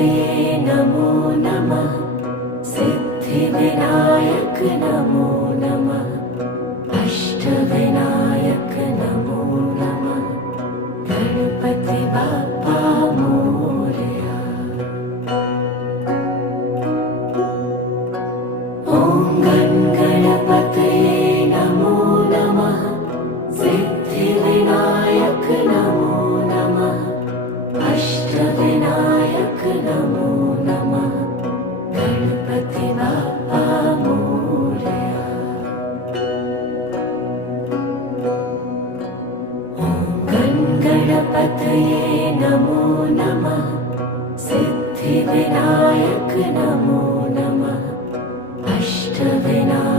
गणपतये नमो नमः। सिद्धिविनायक नमो नमः। अष्टविनायक नमो नमः। गणपति बाप्पा मोरया। ॐ गणपतये नमो नमः। सिद्धिविनायक नमो नमः। अष्टविनायक नमो नमः। गणपति बाप्पा मोरया। ॐ गणपतये नमो नमः। सिद्धिविनायक नमो नमः। अष्टविनायक